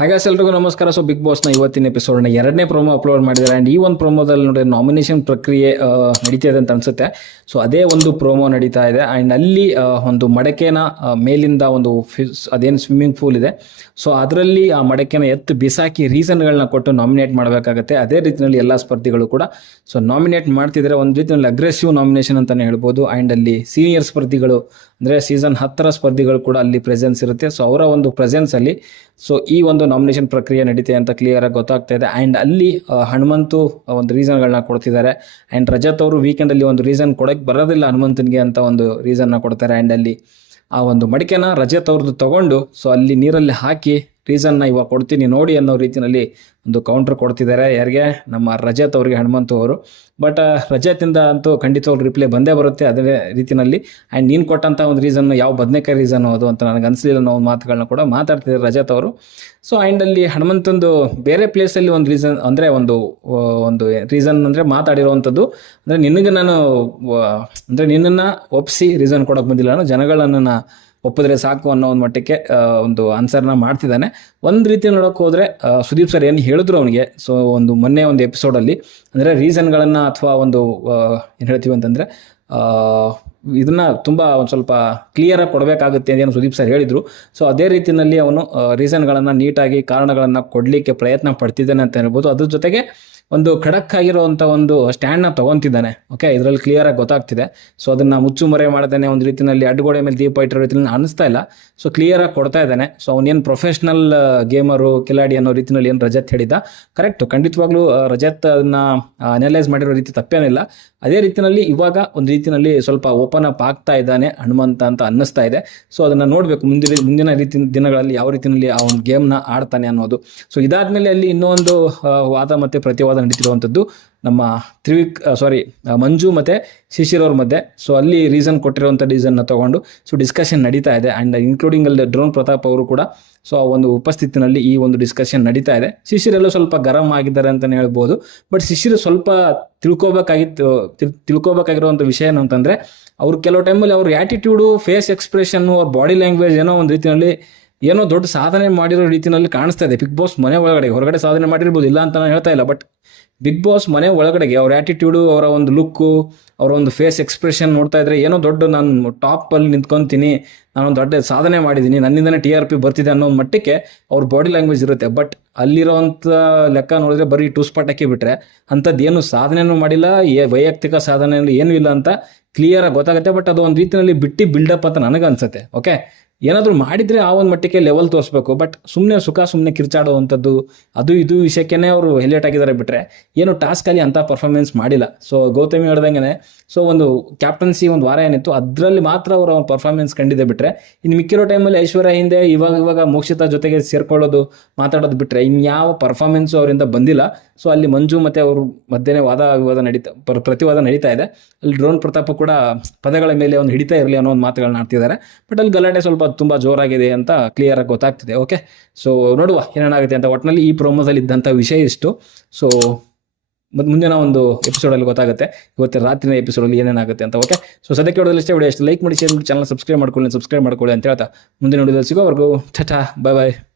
ಹಾಗಾಸ್ ಎಲ್ರಿಗೂ ನಮಸ್ಕಾರ. So big ಬಾಸ್ನ ಇವತ್ತಿನ ಎಪಿಸೋಡ್ನ ಎರಡನೇ ಪ್ರೋಮೋ ಅಪ್ಲೋಡ್ ಮಾಡಿದ್ದಾರೆ. ಆ್ಯಂಡ್ ಈ ಒಂದು ಪ್ರೋಮೋದಲ್ಲಿ ನೋಡಿ ನಾಮಿನೇಷನ್ ಪ್ರಕ್ರಿಯೆ ನಡೀತಾ ಇದೆ ಅಂತ ಅನಿಸುತ್ತೆ. ಸೊ ಅದೇ ಒಂದು ಪ್ರೋಮೋ ನಡೀತಾ ಇದೆ. ಆ್ಯಂಡ್ ಅಲ್ಲಿ ಒಂದು ಮಡಕೆನ ಮೇಲಿಂದ ಒಂದು ಫಿಸ್, ಅದೇನು ಸ್ವಿಮ್ಮಿಂಗ್ ಪೂಲ್ ಇದೆ. ಸೊ ಅದರಲ್ಲಿ ಆ ಮಡಕೆನ ಎತ್ತು ಬಿಸಾಕಿ ರೀಸನ್ಗಳನ್ನ ಕೊಟ್ಟು ನಾಮಿನೇಟ್ ಮಾಡಬೇಕಾಗತ್ತೆ. ಅದೇ ರೀತಿಯಲ್ಲಿ ಎಲ್ಲ ಸ್ಪರ್ಧಿಗಳು ಕೂಡ. ಸೊ ನಾಮಿನೇಟ್ ಮಾಡ್ತಿದ್ರೆ ಒಂದು ರೀತಿಯಲ್ಲಿ ಅಗ್ರೆಸಿವ್ ನಾಮಿನೇಷನ್ ಅಂತಲೇ ಹೇಳ್ಬೋದು. ಆ್ಯಂಡ್ ಅಲ್ಲಿ ಸೀನಿಯರ್ ಸ್ಪರ್ಧಿಗಳು, ಅಂದರೆ ಸೀಸನ್ ಹತ್ತರ ಸ್ಪರ್ಧಿಗಳು ಕೂಡ ಅಲ್ಲಿ ಪ್ರೆಸೆನ್ಸ್ ಇರುತ್ತೆ. ಸೊ ಅವರ ಒಂದು ಪ್ರೆಸೆನ್ಸಲ್ಲಿ ಸೊ ಈ ಒಂದು ನಾಮಿನೇಷನ್ ಪ್ರಕ್ರಿಯೆ ನಡೀತೆ ಅಂತ ಕ್ಲಿಯರ್ ಆಗಿ ಗೊತ್ತಾಗ್ತಾ ಇದೆ. ಆ್ಯಂಡ್ ಅಲ್ಲಿ ಹನುಮಂತು ಒಂದು ರೀಸನ್ಗಳನ್ನ ಕೊಡ್ತಿದ್ದಾರೆ. ಆ್ಯಂಡ್ ರಜತ್ ಅವರು ವೀಕೆಂಡಲ್ಲಿ ಒಂದು ರೀಸನ್ ಕೊಡಕ್ಕೆ ಬರೋದಿಲ್ಲ ಹನುಮಂತನಿಗೆ ಅಂತ ಒಂದು ರೀಸನ್ನ ಕೊಡ್ತಾರೆ. ಆ್ಯಂಡ್ ಅಲ್ಲಿ ಆ ಒಂದು ಮಡಿಕೆನ ರಜತ್ ಅವ್ರದ್ದು ತಗೊಂಡು ಸೊ ಅಲ್ಲಿ ನೀರಲ್ಲಿ ಹಾಕಿ ರೀಸನ್ನ ಇವಾಗ ಕೊಡ್ತೀನಿ ನೋಡಿ ಅನ್ನೋ ರೀತಿಯಲ್ಲಿ ಒಂದು ಕೌಂಟರ್ ಕೊಡ್ತಿದ್ದಾರೆ. ಯಾರಿಗೆ? ನಮ್ಮ ರಜತ್ ಅವರಿಗೆ, ಹನುಮಂತು ಅವರು. ಬಟ್ ರಜತಿಂದ ಅಂತೂ ಖಂಡಿತವಾಗ್ಲೂ ರಿಪ್ಲೈ ಬಂದೇ ಬರುತ್ತೆ ಅದೇ ರೀತಿಯಲ್ಲಿ ಆ್ಯಂಡ್ ನೀನು ಕೊಟ್ಟಂಥ ಒಂದು ರೀಸನ್ ಯಾವ ಬದನೆಕಾಯಿ ರೀಸನ್ ಅದು ಅಂತ ನನಗೆ ಅನಿಸಲಿಲ್ಲ ಅನ್ನೋ ಒಂದು ಮಾತುಗಳನ್ನ ಕೂಡ ಮಾತಾಡ್ತಿದ್ದಾರೆ ರಜತ್ ಅವರು. ಸೊ ಆ್ಯಂಡ್ ಅಲ್ಲಿ ಹನುಮಂತಂದು ಬೇರೆ ಪ್ಲೇಸಲ್ಲಿ ಒಂದು ರೀಸನ್ ಅಂದರೆ ಒಂದು ಒಂದು ರೀಸನ್ ಅಂದರೆ ಮಾತಾಡಿರುವಂಥದ್ದು ಅಂದರೆ ನಿನಗೆ ನಾನು ಅಂದರೆ ನಿನ್ನನ್ನು ಒಪ್ಪಿಸಿ ರೀಸನ್ ಕೊಡೋಕೆ ಬಂದಿಲ್ಲ ನಾನು. ಜನಗಳನ್ನ ಒಪ್ಪಿದ್ರೆ ಸಾಕು ಅನ್ನೋ ಒಂದು ಮಟ್ಟಕ್ಕೆ ಒಂದು ಆನ್ಸರ್ನ ಮಾಡ್ತಿದ್ದಾನೆ. ಒಂದು ರೀತಿ ನೋಡೋಕೆ ಹೋದರೆ ಸುದೀಪ್ ಸರ್ ಏನು ಹೇಳಿದ್ರು ಅವನಿಗೆ ಸೊ ಒಂದು ಮೊನ್ನೆ ಒಂದು ಎಪಿಸೋಡಲ್ಲಿ ಅಂದರೆ ರೀಸನ್ಗಳನ್ನು ಅಥವಾ ಒಂದು ಏನು ಹೇಳ್ತೀವಿ ಅಂತಂದರೆ ಇದನ್ನ ತುಂಬ ಒಂದು ಸ್ವಲ್ಪ ಕ್ಲಿಯರಾಗಿ ಕೊಡಬೇಕಾಗುತ್ತೆ ಅಂತ ಏನು ಸುದೀಪ್ ಸರ್ ಹೇಳಿದರು. ಸೊ ಅದೇ ರೀತಿಯಲ್ಲಿ ಅವನು ರೀಸನ್ಗಳನ್ನು ನೀಟಾಗಿ ಕಾರಣಗಳನ್ನು ಕೊಡಲಿಕ್ಕೆ ಪ್ರಯತ್ನ ಪಡ್ತಿದ್ದಾನೆ ಅಂತ ಹೇಳ್ಬೋದು. ಅದ್ರ ಜೊತೆಗೆ ಒಂದು ಖಡಕ್ ಆಗಿರುವಂಥ ಒಂದು ಸ್ಟ್ಯಾಂಡ್ನ ತೊಗೊತಿದ್ದಾನೆ. ಓಕೆ ಇದರಲ್ಲಿ ಕ್ಲಿಯರಾಗಿ ಗೊತ್ತಾಗ್ತಿದೆ. ಸೊ ಅದನ್ನು ಮುಚ್ಚುಮರೆ ಮಾಡ್ತಾನೆ ಒಂದು ರೀತಿಯಲ್ಲಿ ಅಡ್ಗೋಡೆ ಮೇಲೆ ದೀಪ ಇಟ್ಟಿರೋ ರೀತಿಯಲ್ಲಿ ಅನಿಸ್ತಾ ಇಲ್ಲ. ಸೊ ಕ್ಲಿಯರಾಗಿ ಕೊಡ್ತಾ ಇದ್ದಾನೆ. ಸೊ ಅವನೇನು ಪ್ರೊಫೆಷ್ನಲ್ ಗೇಮರು ಕಿಲಾಡಿ ಅನ್ನೋ ರೀತಿಯಲ್ಲಿ ಏನು ರಜತ್ ಹೇಳಿದ್ದ? ಕರೆಕ್ಟ್ ಖಂಡಿತವಾಗ್ಲೂ ರಜತ್ ಅದನ್ನ ಅನಲೈಸ್ ಮಾಡಿರೋ ರೀತಿ ತಪ್ಪೇನಿಲ್ಲ. ಅದೇ ರೀತಿಯಲ್ಲಿ ಇವಾಗ ಒಂದು ರೀತಿಯಲ್ಲಿ ಸ್ವಲ್ಪ ಓಪನ್ ಅಪ್ ಆಗ್ತಾ ಇದ್ದಾನೆ ಹನುಮಂತ ಅಂತ ಅನ್ನಿಸ್ತಾ ಇದೆ. ಸೊ ಅದನ್ನು ನೋಡಬೇಕು. ಮುಂದಿನ ಮುಂದಿನ ರೀತಿ ದಿನಗಳಲ್ಲಿ ಯಾವ ರೀತಿಯಲ್ಲಿ ಆ ಒಂದು ಗೇಮ್ನ ಆಡ್ತಾನೆ ಅನ್ನೋದು. ಸೊ ಇದಾದ್ಮೇಲೆ ಅಲ್ಲಿ ಇನ್ನೊಂದು ವಾದ ಮತ್ತು ಪ್ರತಿವಾದ ನಡೀತಿರುವಂಥದ್ದು ನಮ್ಮ ತ್ರಿವಿಕ್ ಸಾರಿ ಮಂಜು ಮತ್ತು ಶಿಶಿರ್ ಅವ್ರ ಮಧ್ಯೆ. ಸೊ ಅಲ್ಲಿ ರೀಸನ್ ಕೊಟ್ಟಿರುವಂಥ ರೀಸನ್ನ ತಗೊಂಡು ಸೊ ಡಿಸ್ಕಷನ್ ನಡೀತಾ ಇದೆ. ಆ್ಯಂಡ್ ಇನ್ಕ್ಲೂಡಿಂಗ್ ಅಲ್ಲಿ ಡ್ರೋನ್ ಪ್ರತಾಪ್ ಅವರು ಕೂಡ ಸೊ ಆ ಒಂದು ಉಪಸ್ಥಿತಿನಲ್ಲಿ ಈ ಒಂದು ಡಿಸ್ಕಷನ್ ನಡೀತಾ ಇದೆ. ಶಿಶಿರೆಲ್ಲ ಸ್ವಲ್ಪ ಗರಂ ಆಗಿದ್ದಾರೆ ಅಂತಲೇ ಹೇಳ್ಬೋದು. ಬಟ್ ಶಿಶಿರ್ ಸ್ವಲ್ಪ ತಿಳ್ಕೊಬೇಕಾಗಿತ್ತು, ತಿಳ್, ತಿಳ್ಕೊಬೇಕಾಗಿರುವಂಥ ವಿಷಯ ಏನು ಅಂತಂದರೆ ಅವ್ರು ಕೆಲವು ಟೈಮಲ್ಲಿ ಅವ್ರ ಆ್ಯಟಿಟ್ಯೂಡು ಫೇಸ್ ಎಕ್ಸ್ಪ್ರೆಷನ್ನು ಅವ್ರ ಬಾಡಿ ಲ್ಯಾಂಗ್ವೇಜ್ ಏನೋ ಒಂದು ರೀತಿಯಲ್ಲಿ ಏನೋ ದೊಡ್ಡ ಸಾಧನೆ ಮಾಡಿರೋ ರೀತಿಯಲ್ಲಿ ಕಾಣಿಸ್ತಾ ಇದೆ. ಬಿಗ್ ಬಾಸ್ ಮನೆ ಒಳಗಡೆ, ಹೊರಗಡೆ ಸಾಧನೆ ಮಾಡಿರ್ಬೋದು, ಇಲ್ಲ ಅಂತ ನಾನು ಹೇಳ್ತಾ ಇಲ್ಲ ಬಟ್ ಬಿಗ್ ಬಾಸ್ ಮನೆ ಒಳಗಡೆಗೆ ಅವ್ರ ಆ್ಯಟಿಟ್ಯೂಡು ಅವರ ಒಂದು ಲುಕ್ಕು ಅವರ ಒಂದು ಫೇಸ್ ಎಕ್ಸ್ಪ್ರೆಷನ್ ನೋಡ್ತಾ ಇದ್ರೆ ಏನೋ ದೊಡ್ಡ ನಾನು ಟಾಪಲ್ಲಿ ನಿಂತ್ಕೊತೀನಿ ನಾನೊಂದು ದೊಡ್ಡ ಸಾಧನೆ ಮಾಡಿದ್ದೀನಿ, ನನ್ನಿಂದನೇ ಟಿ ಆರ್ ಪಿ ಬರ್ತಿದೆ ಅನ್ನೋ ಮಟ್ಟಕ್ಕೆ ಅವ್ರ ಬಾಡಿ ಲ್ಯಾಂಗ್ವೇಜ್ ಇರುತ್ತೆ. ಬಟ್ ಅಲ್ಲಿರೋವಂಥ ಲೆಕ್ಕ ನೋಡಿದ್ರೆ ಬರೀ ಟೂಸ್ ಹಾಕಿ ಬಿಟ್ರೆ ಅಂಥದ್ದು ಏನು ಸಾಧನೆಯೂ ಮಾಡಿಲ್ಲ, ಏ ವೈಯಕ್ತಿಕ ಸಾಧನೆಯಲ್ಲಿ ಏನೂ ಇಲ್ಲ ಅಂತ ಕ್ಲಿಯರಾಗಿ ಗೊತ್ತಾಗುತ್ತೆ. ಬಟ್ ಅದು ಒಂದು ರೀತಿಯಲ್ಲಿ ಬಿಟ್ಟು ಬಿಲ್ಡಪ್ ಅಂತ ನನಗೆ ಅನ್ಸುತ್ತೆ ಓಕೆ ಏನಾದರೂ ಮಾಡಿದರೆ ಆ ಒಂದು ಮಟ್ಟಕ್ಕೆ ಲೆವೆಲ್ ತೋರಿಸ್ಬೇಕು. ಬಟ್ ಸುಮ್ಮನೆ ಸುಖ ಸುಮ್ಮನೆ ಕಿರ್ಚಾಡುವಂಥದ್ದು, ಅದು ಇದು ವಿಷಯಕ್ಕೇ ಅವರು ಹೆಲೇಟ್ ಆಗಿದ್ದಾರೆ ಬಿಟ್ಟರೆ ಏನು ಟಾಸ್ಕಲ್ಲಿ ಅಂಥ ಪರ್ಫಾರ್ಮೆನ್ಸ್ ಮಾಡಿಲ್ಲ. ಸೊ ಗೌತಮಿ ಹೇಳ್ದಂಗೆ ಸೊ ಒಂದು ಕ್ಯಾಪ್ಟನ್ಸಿ ಒಂದು ವಾರ ಏನಿತ್ತು, ಅದರಲ್ಲಿ ಮಾತ್ರ ಅವರ ಪರ್ಫಾರ್ಮೆನ್ಸ್ ಕಂಡಿದೆ ಬಿಟ್ಟರೆ ಇನ್ನು ಮಿಕ್ಕಿರೋ ಟೈಮಲ್ಲಿ ಐಶ್ವರ್ಯ ಹಿಂದೆ ಇವಾಗ ಇವಾಗ ಮೋಕ್ಷಿತಾ ಜೊತೆಗೆ ಸೇರ್ಕೊಳ್ಳೋದು ಮಾತಾಡೋದು ಬಿಟ್ಟರೆ ಇನ್ಯಾವ ಪರ್ಫಾರ್ಮೆನ್ಸು ಅವರಿಂದ ಬಂದಿಲ್ಲ. ಸೊ ಅಲ್ಲಿ ಮಂಜು ಮತ್ತು ಅವರು ಮಧ್ಯೆ ವಾದ ವಿವಾದ ನಡೀತಾ, ಪ್ರ- ಪ್ರತಿವಾದ ನಡೀತಾ ಇದೆ. ಅಲ್ಲಿ ಡ್ರೋನ್ ಪ್ರತಾಪ ಕೂಡ ಪದಗಳ ಮೇಲೆ ಒಂದು ಹಿಡಿತಾ ಇರಲಿ ಅನ್ನೋ ಒಂದು ಮಾತುಗಳನ್ನ ಆಡ್ತಿದ್ದಾರೆ. ಬಟ್ ಅಲ್ಲಿ ಗಲಾಟೆ ಸ್ವಲ್ಪ ತುಂಬ ಜೋರಾಗಿದೆ ಅಂತ ಕ್ಲಿಯರ್ ಆಗಿ ಗೊತ್ತಾಗ್ತಿದೆ ಓಕೆ ಸೊ ನೋಡುವ ಏನೇನಾಗುತ್ತೆ ಅಂತ. ಒಟ್ಟಿನಲ್ಲಿ ಈ ಪ್ರೋಮೋದಲ್ಲಿ ಇದ್ದಂಥ ವಿಷಯ ಇಷ್ಟು. ಸೊ ಮತ್ತು ಮುಂದಿನ ಒಂದು ಎಪಿಸೋಡಲ್ಲಿ ಗೊತ್ತಾಗುತ್ತೆ. ಇವತ್ತು ರಾತ್ರಿನ ಎಪಿಸೋಡಲ್ಲಿ ಏನೇನಾಗುತ್ತೆ ಅಂತ ಓಕೆ ಸೊ ಸದ್ಯಕ್ಕೆ ಹೊಡೆದಲ್ಲಿ ಇಷ್ಟೇ ವಿಡಿಯೋ ಎಷ್ಟು ಲೈಕ್ ಮಾಡಿ ಶೇರ್ ಚಾನಲ್ ಸಬ್ಸ್ಕ್ರೈಬ್ ಮಾಡ್ಕೊಳ್ಳಿ ಸಬ್ಸ್ಕ್ರೈಬ್ ಮಾಡ್ಕೊಳ್ಳಿ ಅಂತ ಹೇಳ್ತಾ ಮುಂದಿನ ವಿಡಿಯೋದಲ್ಲಿ ಸಿಗೋವರೆಗೂ ಚಟಾ ಬಾಯ್ ಬಾಯ್